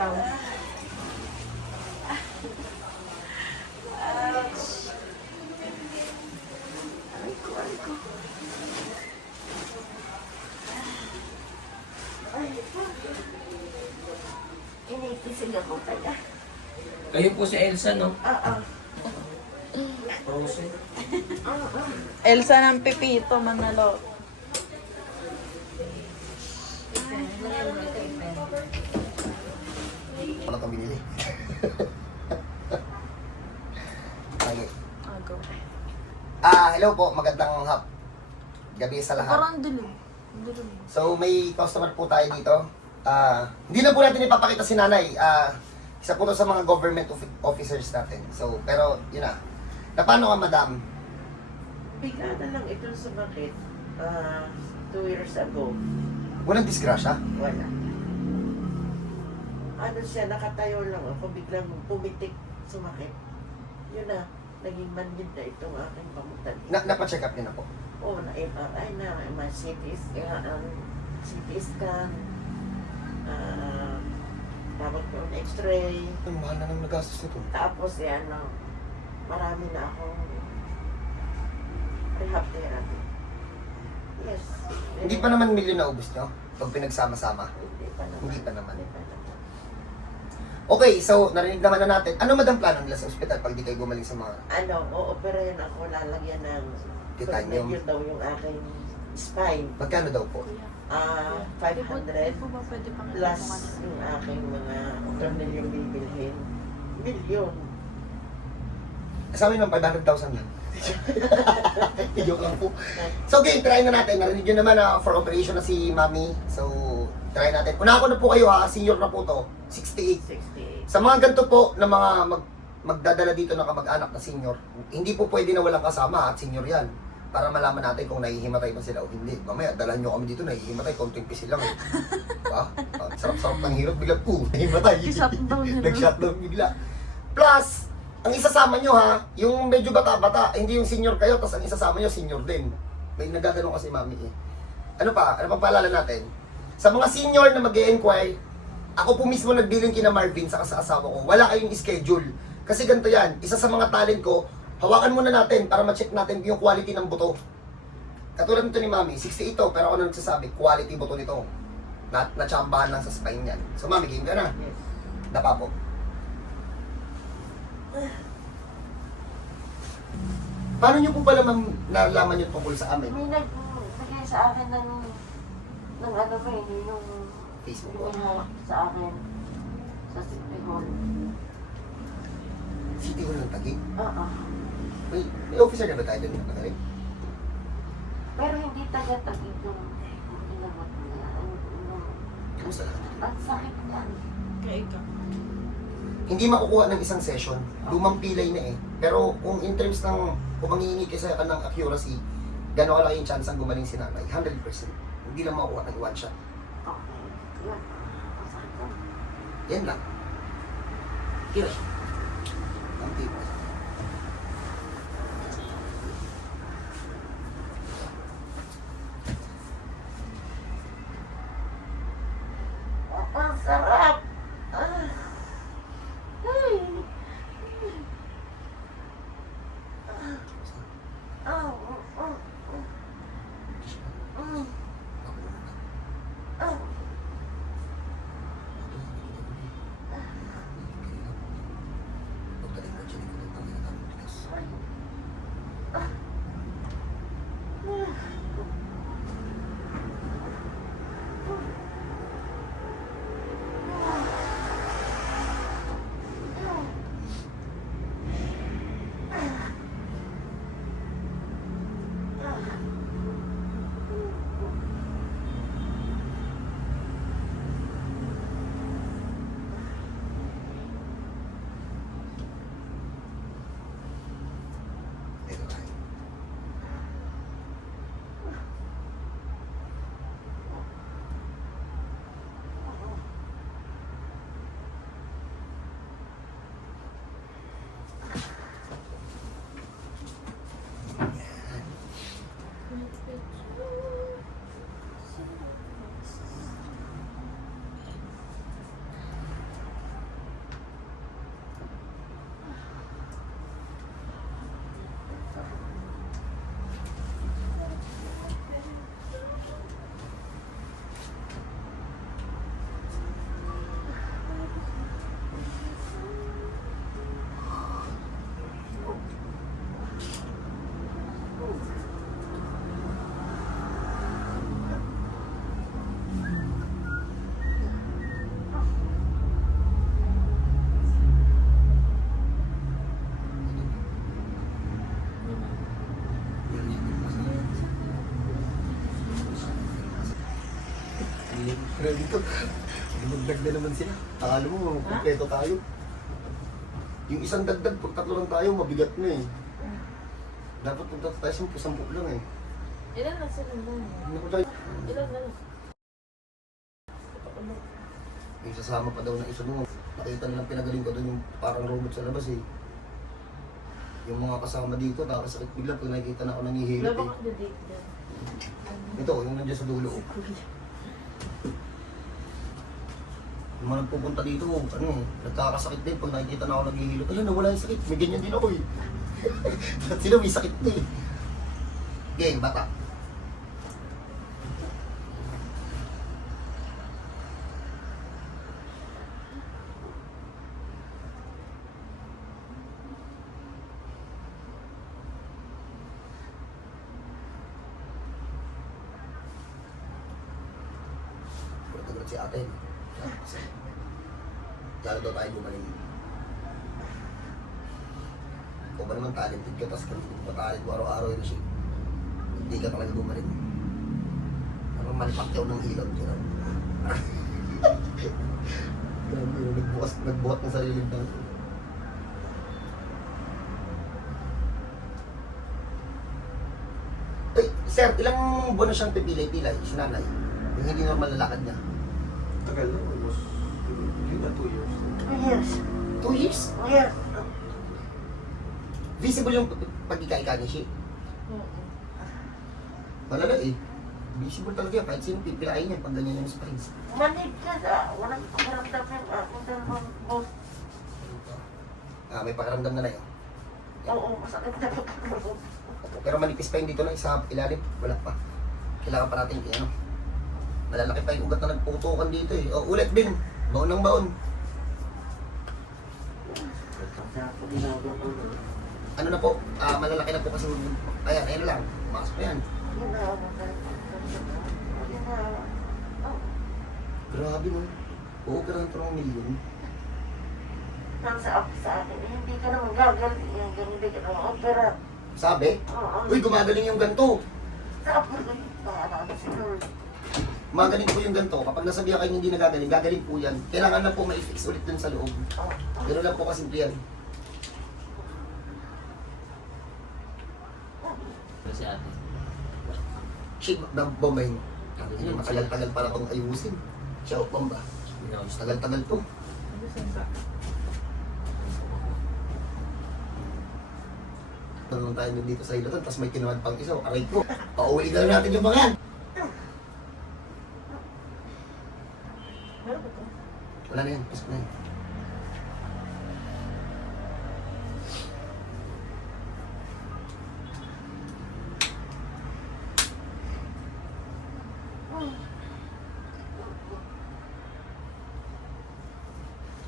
daw. Aray ko, aray ko. Ay, ko. Initisig ako taga. Kayo po si Elsa, no? Ah, Frozen. Elsa ng Pipito, Manalo. Wala kang binili. okay. Agaw. Ah, hello po. Magandang hap. Gabi sa lahat. Parang. Dilim. So, may customer po tayo dito. Ah, hindi na po natin ipapakita si nanay. Ah, isa po to sa mga government offi- officers natin. So, pero, yun na. Na paano ka, madam? Bigla na lang ito sumakit. Ah, two years ago. Walang disgrasya? Wala. Ano siya, nakatayo lang ako, biglang pumitik, sumakit. Yun na, naging manhid na itong aking pamutan. Na, napacheck up niyo na po. Oo, na MRI na, may CT scan, um, CT scan, ah, tawag ko, x-ray, Ang mahal na nang nagastos nito. tapos yan, ano, marami na akong rehab therapy. Yes. Hindi pa naman milyon na ubus nyo? Pag pinagsama-sama. Hindi pa naman. Hindi pa naman. Hindi pa naman. Okay, so narinig naman na natin. Ano madam plano nila sa ospital pag di kayo gumaling sa mga ano, o-operahin ako, lalagyan ng Titanium. tornilyo daw yung aking spine. Magkano daw po? Ah, Di 500 po ba pwede pang plus yung aking mga tornilyong bibilhin. Milyon. Sa amin ng 500,000 lang. Joke lang po. So okay, try na natin. Narinig nyo naman na for operation na si Mami. So, try natin. Una ko na po kayo ha, senior na po to. 68. 68. Sa mga ganito po na mga mag, magdadala dito ng kamag-anak na senior, hindi po pwede na walang kasama at senior yan. Para malaman natin kung nahihimatay ba sila o hindi. Mamaya, dalhan nyo kami dito, nahihimatay, konting pisil lang eh. Ah, Sarap-sarap ng hirap, bigla po, nahihimatay. Nag-shutdown bigla. Plus, ang isasama nyo ha, yung medyo bata-bata, hindi yung senior kayo, tapos ang isasama nyo, senior din. May nagagano kasi mami eh. Ano pa? Ano pang paalala natin? Sa mga senior na mag enquire ako po mismo nagbilin kina Marvin sa sa asawa ko. Wala kayong schedule. Kasi ganito yan, isa sa mga talent ko, hawakan muna natin para ma-check natin yung quality ng buto. Katulad nito ni Mami, 68 to, pero ako na nagsasabi, quality buto nito. Na, natsambahan lang sa spine yan. So Mami, game ka na. Yes. Dapa po. Paano nyo po pala ma'am nalaman nyo tungkol sa amin? May nagbigay sa akin ng ng ano ba eh, yung Facebook yung hawak sa akin sa City Hall. City Hall ng Taguig. Oo. May, may officer na ba tayo doon nakagaling? Pero hindi taga-tagig yung inabot niya. Ang- ang- Kamusta lang? Ang sakit niyan. Kaika. Hindi makukuha ng isang session. Lumang pilay na eh. Pero kung in terms ng, kung mangingi ka sa ng accuracy, gano'n kalaki yung chance ang gumaling si nanay? 100%. Hindi lang makukuha ng one shot. Okay. Yan. Yan lang. Kira. Ang tipo. Ang sarap! Dumagdag na naman sila. Akala mo, kompleto tayo. Yung isang dagdag, pag tatlo lang tayo, mabigat na eh. Dapat pag tatlo tayo, sampu-sampu lang eh. Ilan na sila na? Ano tayo? Ilan na lang? May sasama pa daw na isa doon. Nakita nilang pinagaling ko doon yung parang robot sa labas eh. Yung mga kasama dito, nakakasakit bigla pag nakikita na ako nangihilot Wala eh. Ito, yung nandiyan sa dulo. Si Yung mga nagpupunta dito, ano, nagkakasakit din pag nakikita na ako naghihilot. Ayun, nawala yung sakit. May ganyan din ako eh. Sila may sakit na eh. Game, bata. Pagkagulat si ate. Kaya daw tayo gumaling. Ikaw ba naman talented ka, tapos kung patalent mo araw-araw yun siya. Hindi ka talaga gumaling. Parang malipakyaw ng ilog. Gano'n. Grabe, yun, nagbukas, nagbuhat ng sarili ng Ay, sir, ilang buwan na siyang pipilay-pilay, si nanay? Yung hindi normal na lakad niya. Tagal na, almost, yun na, two years. Yes. Two years? Yes. Visible yung pagkikaika ni Shi. Oo. Malala eh. Visible talaga yan. Kahit sino pipilain yan pag ganyan yung spines. Manig ka na. Walang pakiramdam yung ako dalawang boss. Ah, may pakiramdam na na yun. Oo, masakit na pagkakalabog. Pero manipis pa yun dito na sa ilalim. Wala pa. Kailangan pa natin ano. Malalaki pa yung ugat na nagputukan dito eh. O, ulit din. Baon ng baon. Ano na po? Ah, malalaki na po kasi. Ayan, ayan lang. Masok na yan. Oh, Grabe no. Uoperahan to ng milyon. nang sa ako sa akin, eh, hindi ka naman gagaling. Hindi ka naman opera. Sabi? Oo. Uy, gumagaling yung ganto. Sa ako ko yung para si Lord. Magaling po yung ganto. Kapag nasabihan kayo hindi nagagaling, gagaling po yan. Kailangan lang po ma-fix ulit dun sa loob. Pero lang po kasi yan. Ano si ate? Shit, na bombay. Ano, matagal-tagal para itong ayusin. Shout bomba. Tagal-tagal. Ano ka? Tanong tayo dito sa ilotan, tapos may kinawad pang isa. Aray ko, pauwi na natin yung mga yan. Meron ba ito? Wala na yan, na yan.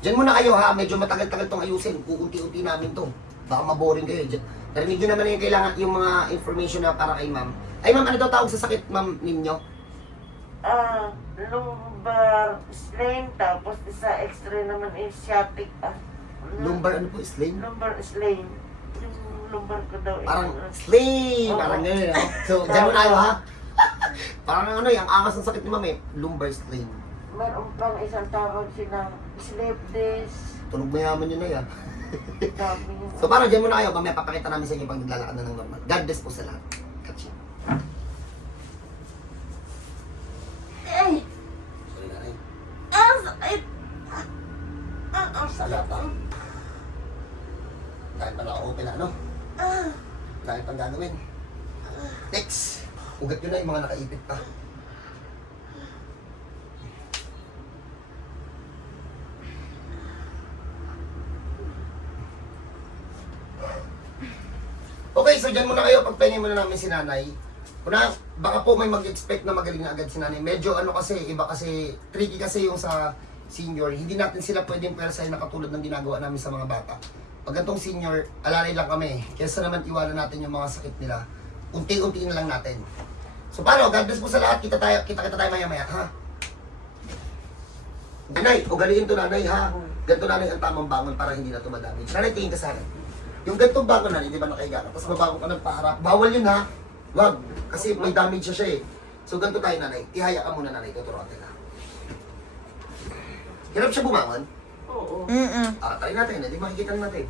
Diyan muna kayo ha, medyo matagal-tagal tong ayusin. Uunti-unti namin to. Baka maboring kayo. Diyan. Narinig nyo naman yung kailangan yung mga information na para kay ma'am. Ay ma'am, ano daw tawag sa sakit ma'am ninyo? Ah, lumbar slain, tapos sa x-ray naman is sciatic. Ah, Lumbar ano po, sling? Lumbar slain. Yung lumbar ko daw. Parang sling! Oo. Parang gano'n, no? So, diyan muna kayo ha. Parang ano, yung angas ng sakit ni ma'am eh. Lumbar sling. Meron pang isang tawag sila, sleep disc, Tunog mayaman yun na yan. dami yun. So parang dyan muna kayo, mamaya papakita namin sa inyo pag naglalakad na ng normal. God bless po sa lahat. Catch you. Ay! Sorry nanay. Ang sakit! Ah, ang sakit! Wala pa. Dahil pala open na ano. Ah, Dahil pang gagawin. Next. Ugat nyo na yung mga nakaipit pa. Okay, so dyan muna kayo. Pagpahingin muna namin si nanay. Kuna, baka po may mag-expect na magaling na agad si nanay. Medyo ano kasi, iba kasi, tricky kasi yung sa senior. Hindi natin sila pwedeng persahin na katulad ng ginagawa namin sa mga bata. Pag gantong senior, alalay lang kami. Kesa naman iwanan natin yung mga sakit nila. Unti-unti na lang natin. So paano, God bless po sa lahat. Kita tayo, kita kita tayo maya-maya, ha? Nanay, ugaliin to nanay, ha? Ganto nanay ang tamang bangon para hindi na to madamage. Nanay, tingin ka sa akin. Yung gantong bangon nanay, di ba nakahiga ka? Tapos mabangon ka ng paharap. Bawal yun, ha? Wag. Kasi may damage siya siya, eh. So ganito tayo nanay. Tihaya ka muna nanay, tuturuan na. Hirap siya bumangon. Oo. Mm-mm. Ah, try natin. Hindi makikita natin.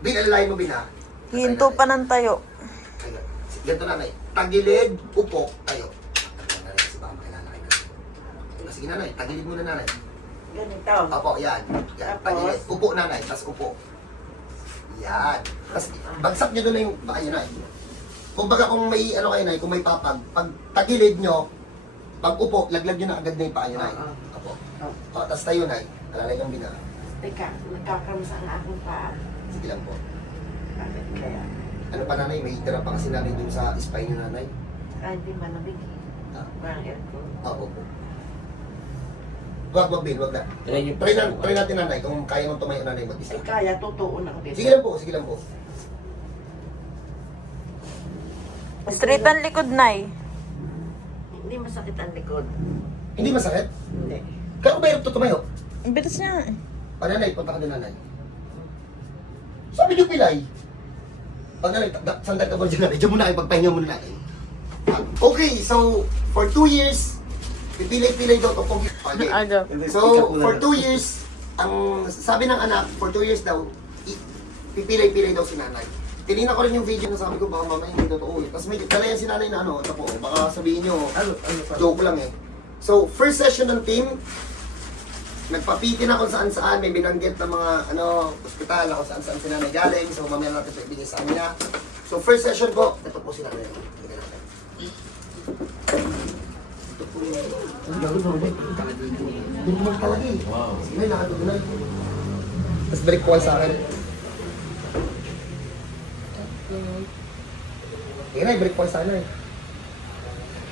Bin, alalayan mo, Bin, ha? Hinto pa ng tayo. Ayun. Ganito nanay. Tagilid, upo, tayo. Nanay, si Bama, kilala kayo na. Sige nanay, tagilid muna nanay. Ganito. Opo, yan. yan. Tapos? Tagilid. Upo nanay, tas upo. Yan. Tas bagsak nyo doon na yung baka nyo na. Kung baga kung may ano kayo na, kung may papag, pag tagilid nyo, pag upo, laglag nyo na agad na yung paa nyo na. Oo. Oh, O, tas tayo na. Alalay kang bina. teka, nagkakaroon ang akong paa. Sige lang po. Bakit kaya? Ano pa nanay, may tira pa kasi nanay dun sa spine nyo nanay. Saka hindi malamig eh. Ah. Parang aircon. Opo po. Wag, wag, Bin, wag na. Try niyo po Try, na, subukan. try natin nanay kung kaya mong tumayo nanay mag-isa. Ay kaya, tutuon ako dito. Sige lang po, sige lang po. Straight ang likod, Nay. Hindi masakit ang likod. Hindi masakit? Hindi. Kaya hirap to tumayo? Ang bilis niya. Pa nanay, punta ka doon nanay. Sabi niyo pilay. Pag nanay, da- sandal ka ba dyan nanay? Diyan muna kayo, pagpahinga muna natin. Ah, Okay, so, for two years, pipilay-pilay daw to. Pogi. Okay. Aga. So, for two years, ang sabi ng anak, for two years daw, i- pipilay-pilay daw si nanay. Tinignan ko rin yung video na sabi ko, baka mamaya hindi totoo eh. Tapos may dala yan si nanay na ano, tapo, baka sabihin nyo, Ano, ano pa? joke lang eh. So, first session ng team, nagpapiti na kung saan saan, may binanggit ng mga ano, ospital na kung saan saan si nanay galing. So, mamaya natin ito ibigay sa kanya. So, first session po, ito po si nanay. Tingnan natin. Ito po yung... Ang gawin mo, Hindi mo talaga eh. Wow. Na, nakatugunan. Tapos balik kayo sa akin. Sige na, balik kayo sa akin eh.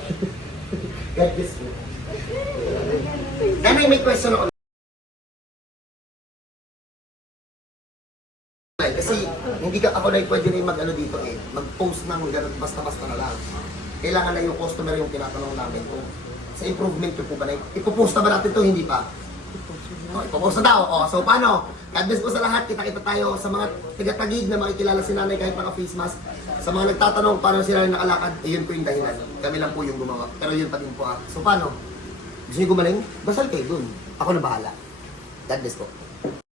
Bless you. Nanay, may question ako. Ka ako na pwede rin mag-ano dito eh. Mag-post ng ganun basta-basta na lang. Kailangan na yung customer yung tinatanong namin kung sa improvement ko po ba na ipopost na ba natin to hindi pa? O, ipopost na daw. O, so paano? God bless po sa lahat. Kita-kita tayo sa mga taga-tagig na makikilala si nanay kahit naka-face mask. Sa mga nagtatanong paano sila nakalakad, eh, yun po yung dahilan. Kami lang po yung gumawa. Pero yun pa din po ah. So paano? Gusto niyo gumaling? Basal kayo dun. Ako na bahala. God bless po.